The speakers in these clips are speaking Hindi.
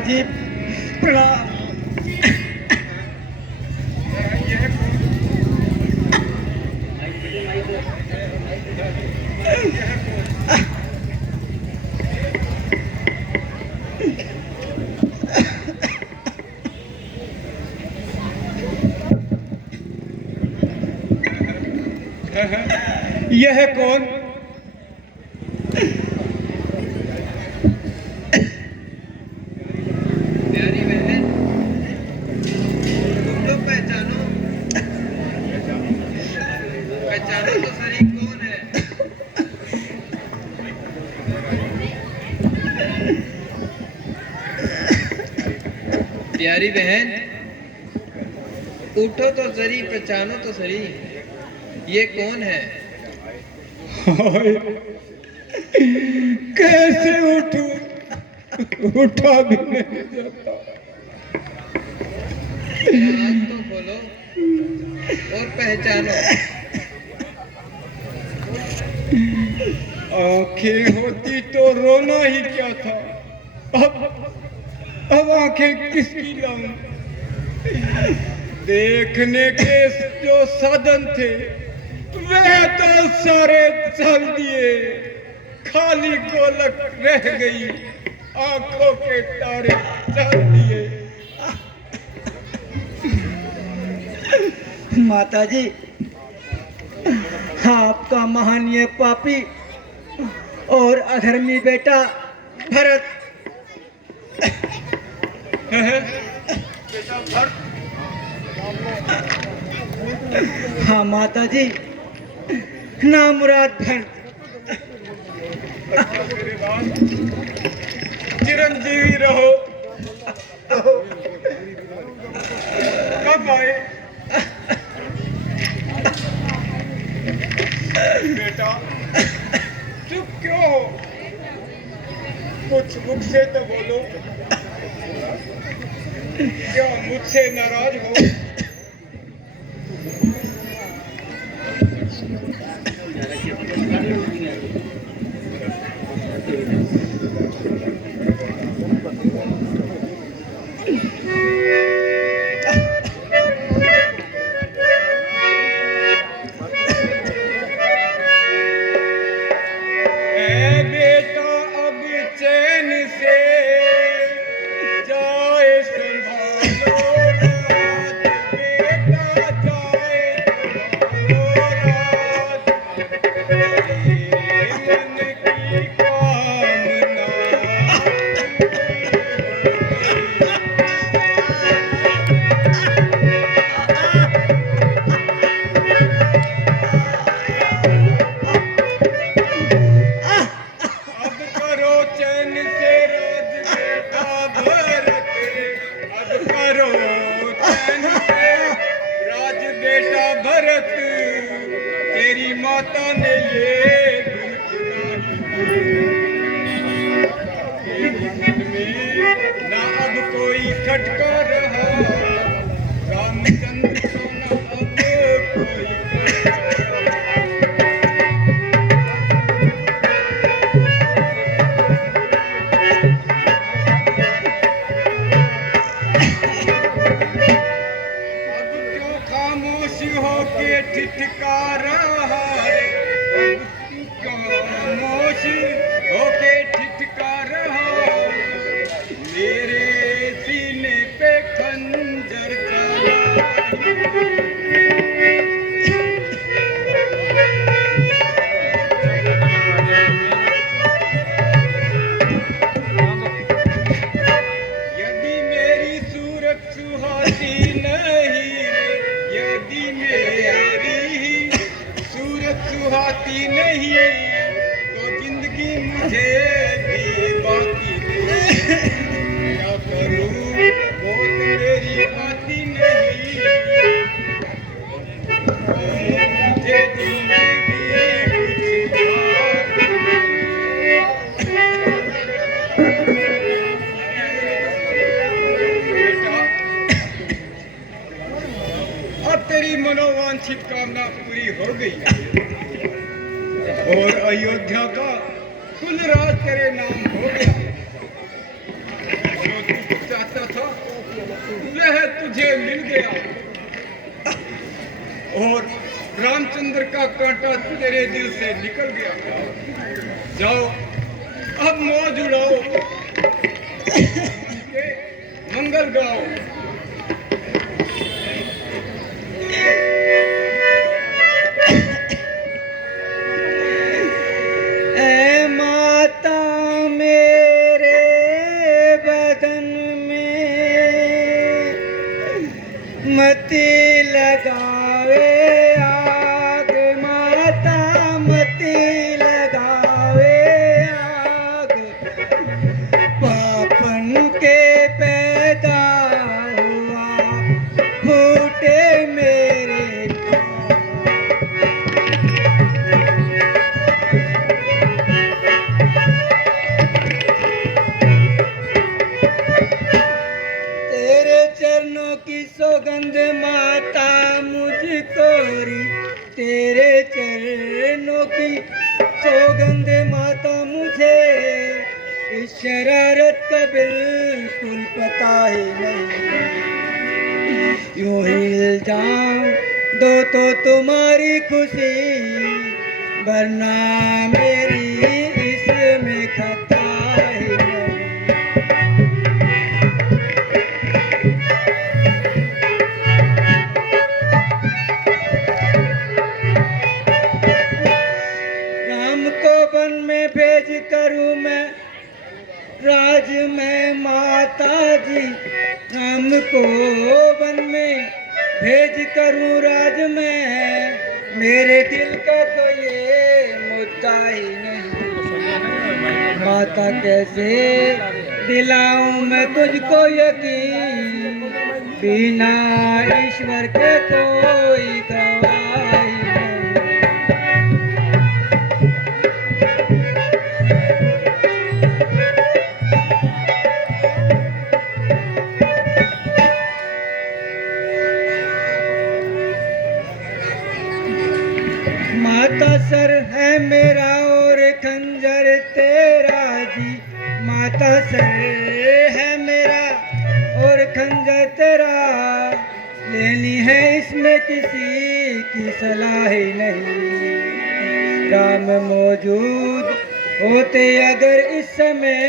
जी प्रणाम। यह कौन? प्यारी बहन, तुम लोग पहचानो पहचानो तो सही कौन है? प्यारी बहन, उठो तो सही, पहचानो तो सही, ये कौन है? कैसे उठूं? उठा भी नहीं जाता। जरा आँख तो खोलो और पहचानो। आंखें होती तो रोना ही क्या था। अब आंखें किसकी लाऊं? देखने के जो साधन थे वह तो सारे चल दिए, खाली गोलक रह गई, आंखों के तारे चल दिए। माता जी, आपका महानीय पापी और अधर्मी बेटा भरत हाँ माता जी, नामुराद भरत चिरंजीवी रहो। कब आए बेटा? चुप क्यों हो? कुछ मुझसे तो बोलो। क्या मुझसे नाराज हो? ऐ बेटा अब चैन से जाए संभालो राज, बेटा जाए संभालो राज, तेरे मन की कामना अब करो चैन से राज बेटा भरत, अब करो चैन से राज बेटा भरत, तेरी माता ने ये तेरे मन में ना अब कोई खटका रहा, रामचंद्र को ना अब कोई अब क्यों खामोश हो के ठिठका रहा रे? अब क्यों खामोश हो के ठिठका रहा? मेरे सीने पे खंजर चला। यदि मेरी सूरत सुहाती नहीं रे, यदि मेरी सूरत सुहाती नहीं, तो जिंदगी मुझे भी बाकी नहीं। क्या करूं मौत मेरी आती नहीं, मुझे जिंदगी कुछ बेटा, अब तेरी मनोवांछित कामना पूरी हो गई और अयोध्या का कुल राज तेरे नाम हो गया। जो तू वह तुझे मिल गया और रामचंद्र का कांटा तेरे दिल से निकल गया। जाओ अब मौज उड़ाओ, मंगल गाओ। ऐ माता मेरे बदन में मती लगावे आग, माता मती लगावे आग, पापन के पैदा हुआ फूटे मेरे पाँव। तेरे चरणों की सौगंध माता मुझको री, तेरे चरणों की सौगंध माता मुझे, इस शरारत का बिल्कुल पता ही नहीं। यूं ही इल्जाम दो तो तुम्हारी खुशी, वरना मेरी इसमें खता ही नहीं। राम को वन में भेज करूं मैं राज में माता जी, राम को वन में भेज करूं राज में, मेरे दिल का तो ये मुद्दा ही नहीं। माता कैसे दिलाऊं मैं तुझको यकीन, बिना ईश्वर के कोई गवाही नहीं। माता सर है मेरा और खंजर तेरा जी, माता सर है मेरा और खंजर तेरा, लेनी है इसमें किसी की सलाह ही नहीं। राम मौजूद होते अगर इस समय,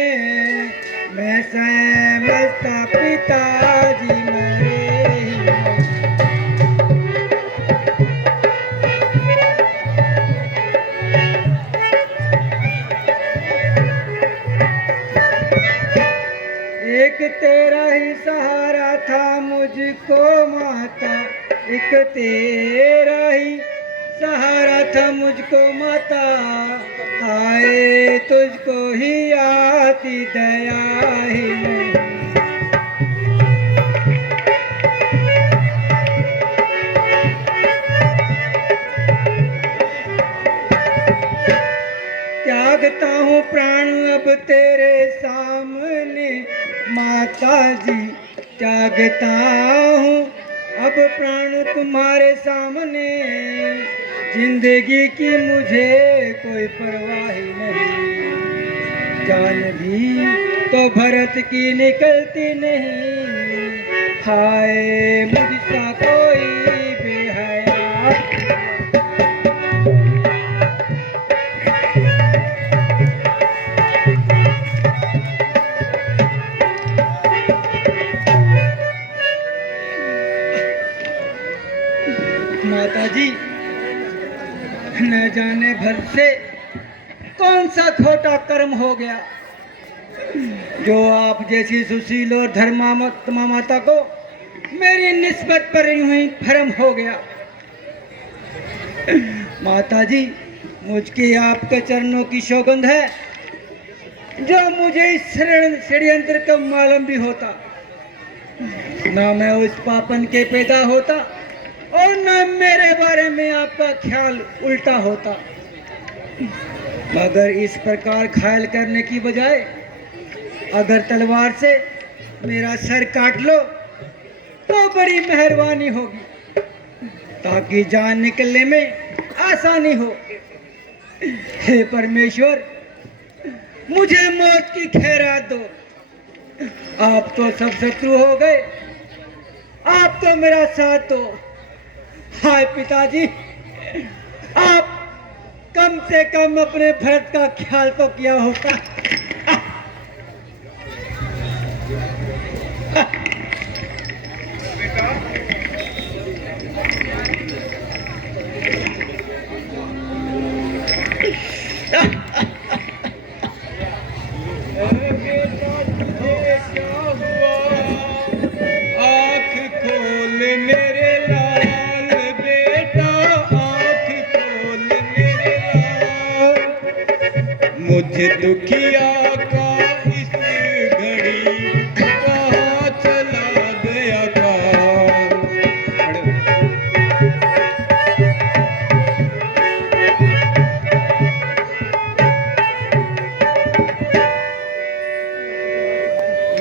मैं समझता पिताजी मरे ही नहीं। एक तेरा ही सहारा था मुझको माता, एक तेरा ही सहारा था मुझको माता, आए तुझको ही आती दया ही नहीं। त्यागता हूँ प्राण अब तेरे सामने माता जी, त्यागता हूँ अब प्राण तुम्हारे सामने, जिंदगी की मुझे कोई परवाह ही नहीं। जान भी तो भरत की निकलती नहीं, हाय मुझसा कोई बेहया। माता जी न जाने भर से कौन सा खोटा कर्म हो गया, जो आप जैसी सुशील और धर्मात्मा माता को मेरी निस्बत पर यूं ही भ्रम हो गया। माता जी मुझकी आपके चरणों की सौगंध है, जो मुझे इस षड्यंत्र का मालूम भी होता, ना मैं उस पापन के पैदा होता और न मेरे बारे में आपका ख्याल उल्टा होता। मगर इस प्रकार घायल करने की बजाय अगर तलवार से मेरा सर काट लो तो बड़ी मेहरबानी होगी, ताकि जान निकलने में आसानी हो। हे परमेश्वर मुझे मौत की खैरात दो। आप तो सब शत्रु हो गए, आप तो मेरा साथ दो। हाय पिताजी, आप कम से कम अपने भरत का ख्याल तो किया होता। आँख खोल मेरे लाल बेटा, आँख खोल मेरे लाल। मुझे दुखिया का इस घड़ी कहाँ चला गया काल।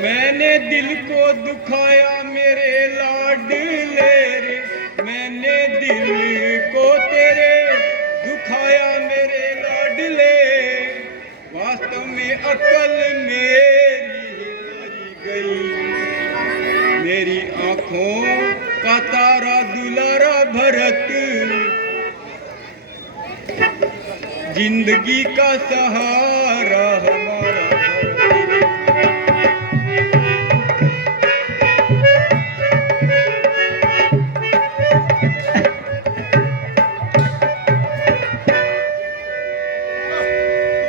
मैंने दिल को दुखाया मेरे लाडले रे, मैंने दिल को तेरे दुखाया मेरे लाडले। वास्तव में अकल मेरी मरी गई, मेरी आंखों का तारा दुलारा भरत, जिंदगी का सहारा हमारा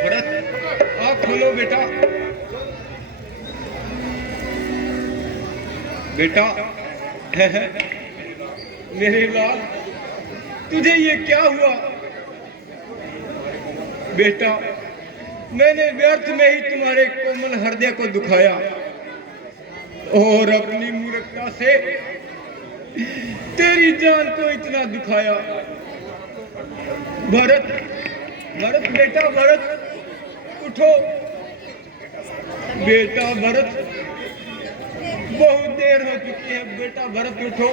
भरत। खोलो बेटा, बेटा मेरे लाल, तुझे ये क्या हुआ? बेटा, मैंने व्यर्थ में ही तुम्हारे कोमल हृदय को दुखाया और अपनी मूर्खता से तेरी जान को इतना दुखाया। भरत, भरत बेटा, भरत उठो। बेटा भरत, बहुत देर हो चुकी है। बेटा भरत उठो,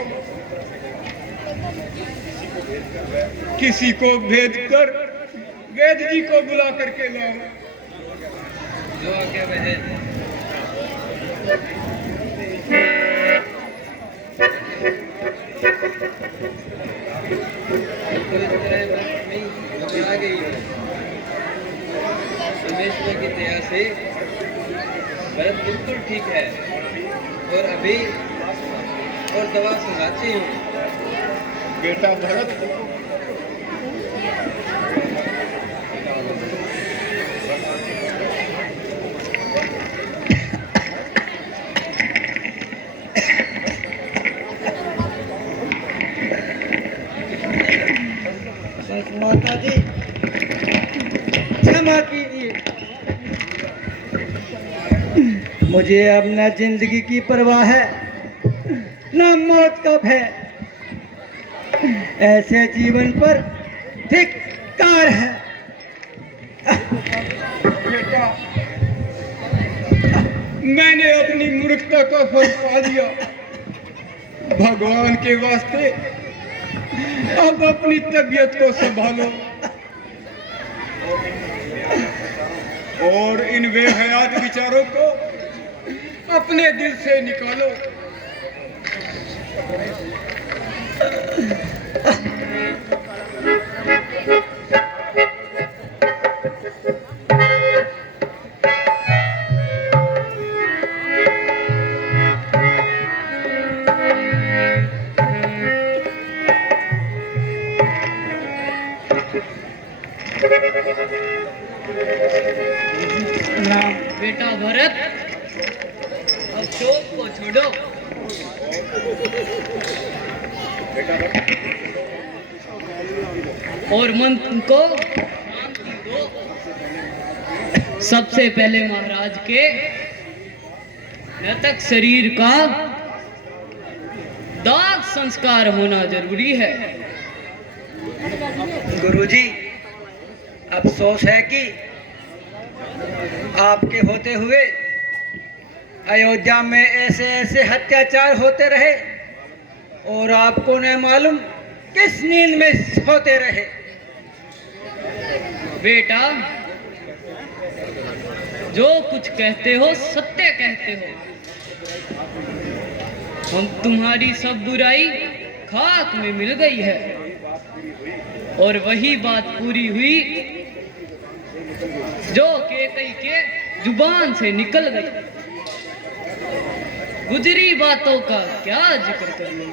किसी को भेज कर वेद जी को बुला करके लाओ। जो आज्ञा है। आ गई है परमेश्वर की दया से भरत बिल्कुल ठीक है, और अभी और दवा सुनाती हूँ। बेटा भरत, माता जी क्षमा कीजिए, मुझे अब न जिंदगी की परवाह है न मौत का भय। ऐसे जीवन पर धिक्कार है। बेटा, मैंने अपनी मूर्खता का फल पा लिया। भगवान के वास्ते अब अपनी तबीयत को संभालो और इन बेहयात विचारों को अपने दिल से निकालो। बेटा भरत, अब शोक को छोड़ो और मन को शांति दो। सबसे पहले महाराज के मृतक शरीर का दाग संस्कार होना जरूरी है। गुरुजी, अफसोस है कि आपके होते हुए अयोध्या में ऐसे ऐसे अत्याचार होते रहे और आपको न मालूम किस नींद में सोते रहे। बेटा, जो कुछ कहते हो सत्य कहते हो। हम तुम्हारी सब बुराई खाक में मिल गई है और वही बात पूरी हुई जो कैकई के जुबान से निकल गई। गुजरी बातों का क्या जिक्र करूं,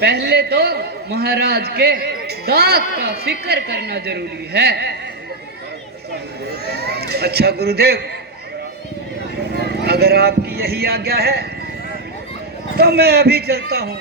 पहले तो महाराज के दाग का फिक्र करना जरूरी है। अच्छा गुरुदेव, अगर आपकी यही आज्ञा है तो मैं अभी चलता हूँ।